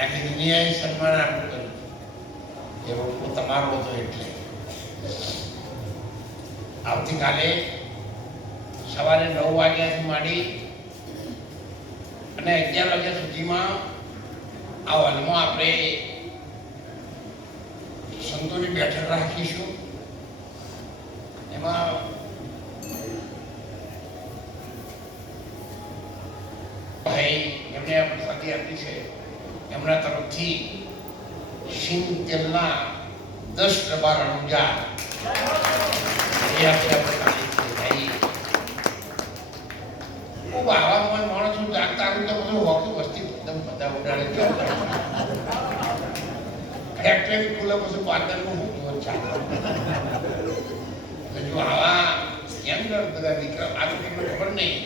આખી દુનિયાએ સન્માન આપ્યું કર્યું એ રોટલો તમારો હતો. એટલે આવતીકાલે સવારે 9 વાગ્યાથી માંડી અને 11 વાગ્યા સુધીમાં આ હોલમાં આપણે સંતોની બેઠક રાખીશું. એમાં ભાઈ એમને આ પ્રસાદી આપી છે એમના તરફથી સિંગ તેલના 10 ડબ્બા રણુજા એ ભાઈ ખૂબ આવામાં માણસો જાગતા તો બધું હોકી વસ્તી એકદમ બધા ઉડાડે ફેક્ટરી ખુલ્લા પછી પાર્ટનરનું હોતું ચાલે. જો આવા યંગર બધા દીકરા આ દીકરો ખબર નહીં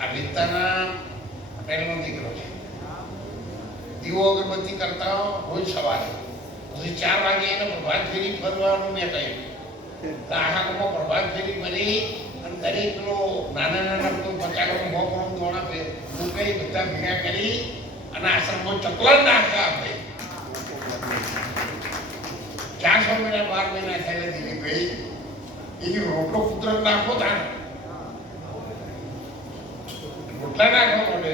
આ વિસ્તારના પહેલો દીકરો છે. દીવો અગરબત્તી કરતા રોજ સવારે પછી 4 વાગે એને પ્રભાત ફેરી ફરવાનું મેં કહ્યું. તો આખા ગામમાં પ્રભાત ફેરી ફરી અને દરેક પેલો નાના 50 મોકળો દોણા મૂકી બધા ભેગા કરી અને આશ્રમમાં ચકલા નાખતા આપણે 400 મહિના 12 મહિના થયેલા દિલીપભાઈ એ રોટલો કુદરત નાખો તાણ રોટલા નાખવા પડે.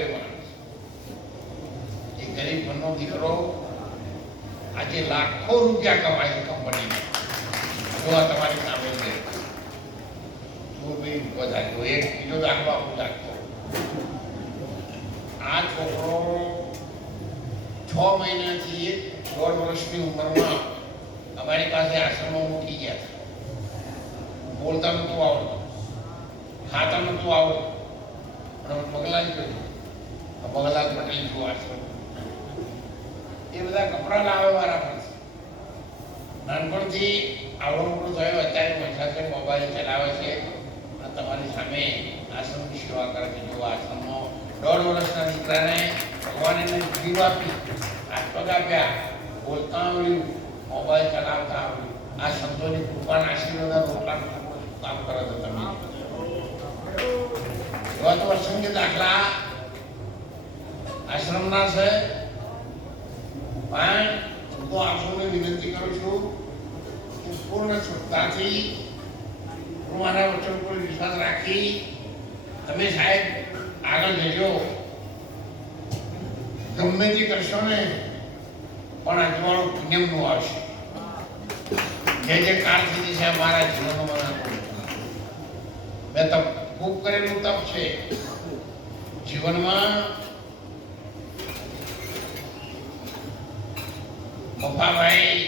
એ ગરીબ ઘરનો દીકરો આજે લાખો રૂપિયા કમાય કંપનીમાં. જો આ તમારી સામે છે જો ભાઈ બધા એક બીજો દાખલો આપું લાગતો. આ છોકરો 6 મહિનાથી 1.5 વર્ષની ઉંમરમાં અમારી પાસે આશ્રમમાં મૂકી ગયા હતા. બોલતા નહોતું આવડતું, ખાતા નહોતું આવડતું, પણ પગલાં જ કર્યું. પગલાં પટેલ છું આશ્રમ એ બધા કપડાં લાવે વાળા પણ છે. નાનપણથી આવડો મોટો થયો અત્યારે પૈસા મોબાઈલ ચલાવે છે અને તમારી સામે આશ્રમની સેવા કરે છે. જો આશ્રમમાં 1.5 વર્ષના દીકરાને ભગવાને જીવ આપી, હાથ પગ આપ્યા, બોલતા આવડ્યું, મોબાઈલ ચલાવતા આવડ્યું. આ સંતોની કૃપાના આશીર્વાદ રોટલાનું કામ કરો છો તમે. એવા તો અસંખ્ય દાખલા આશ્રમના છે. પણ હું તો આશ્રમને વિનંતી કરું છું કે પૂર્ણ શ્રદ્ધાથી મારા વચન પર વિશ્વાસ રાખી તમે સાહેબ આગળ જજો. ગમે તે કરશો ને પણ અજવાળું પુણ્યમનું આવશે. જે કાળથી છે અમારા જીવનમાં મેં તપ ખૂબ કરેલું તપ છે જીવનમાં. મફાભાઈ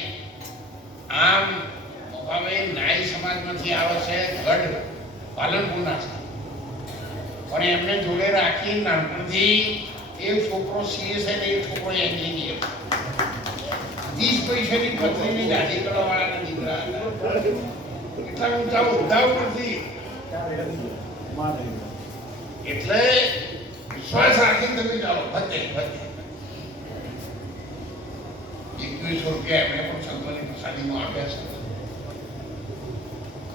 નાઈ સમાજમાંથી આવે છે, ગઢ પાલનપુરના છે. પણ એમને જોડે રાખી નાનપણથી એક છોકરો સીએ છે ને એક છોકરો એન્જિનિયર. 30 પૈસાની પથરીની ગાડી કરવા વાળાના દીકરા હતા. એટલા ઊંચા હોદ્દા ઉપરથી એટલે વિશ્વાસ રાખીને તમે જાઓ. બધે 21 રૂપિયા એમને પણ સંતોની પ્રસાદીમાં આપ્યા છે.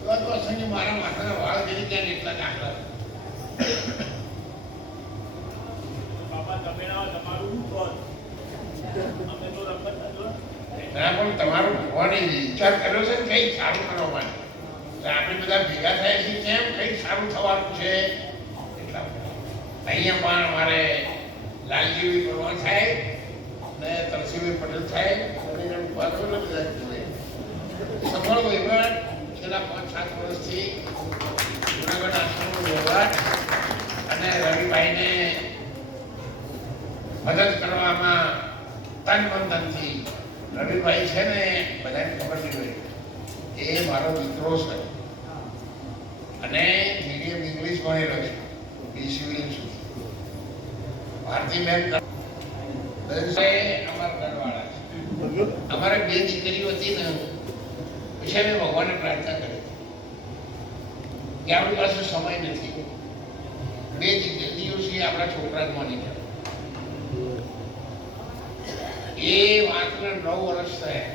તો અસંખ્ય મારા માથાના વાળ જઈ ગયા ને એટલા દાખલા. પણ તમારો ભગવાને વિચાર કર્યો છે ને કઈ સારું કરવા માટે. આપણે બધા ભેગા થયા છીએ કેમ કઈ સારું થવાનું છે. એટલા અહીંયા પણ અમારે લાલજીભાઈ પરમાર સાહેબ ને તરસીભાઈ પટેલ સાહેબ સફળ વહીવટ છેલ્લા 5-7 વર્ષથી જૂનાગઢ આશ્રમનો વહીવટ અને રવિભાઈને મદદ કરવામાં તન મન ધનથી. રવિભાઈ છે ને બધાને ખબર નહીં હોય એ મારો દીકરો છે અને મીડિયમ ઇંગ્લિશ ભણેલો છે BCU સુધી. ભારતીબેન અમારે 2 દીકરીઓ હતી ને પછી મેં ભગવાનને પ્રાર્થના કરી કે આપણી પાસે સમય નથી. 2 દીકરીઓ છે આપણા છોકરા જ માની જાય. એ વાતને 9 વર્ષ થયા.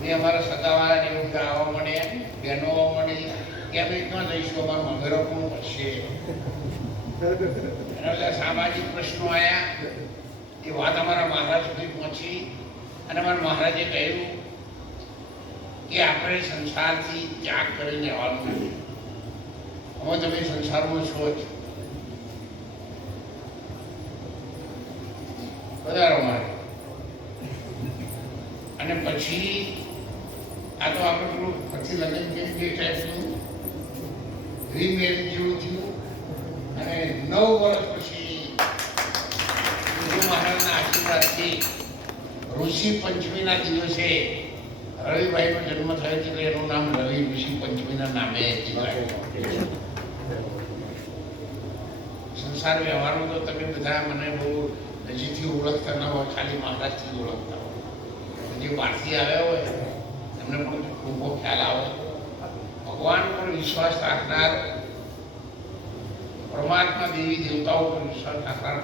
મેં અમારા સગાવાળાને એવું આવવા માંડ્યા, બહેનો આવવા માંડી કે અમે ક્યાં જઈશું, અમારો મગરો કોણ પડશે. એના સામાજિક પ્રશ્નો આવ્યા એ વાત અમારા મહારાજ સુધી પહોંચી અને અમારા મહારાજે કહ્યું કે આપણે સંસારથી ત્યાગ કરીને આવવાનું નથી. હવે તમે સંસારમાં છો જ વધારો મારે. અને પછી આ તો આપણે પેલું પછી લગ્ન કેમ જે ટાઈપનું રીમેરેજ જેવું થયું. અને 9 વર્ષ પછી ગુરુ મહારાજના આશીર્વાદથી ઋષિ પંચમીના દિવસે રવિભાઈનો જન્મ થયો છે એટલે એનું નામ રવિ ઋષિ પંચમીના નામે સંસાર વ્યવહારમાં તો તમે બધા મને બહુ નજીકથી ઓળખતા ન હોય, ખાલી મહારાજથી ઓળખતા હોય. જે બહારથી આવ્યા હોય એમને પણ ખૂબ ખ્યાલ આવે. ભગવાન પર વિશ્વાસ રાખનાર, પરમાત્મા દેવી દેવતાઓ પર વિશ્વાસ રાખનાર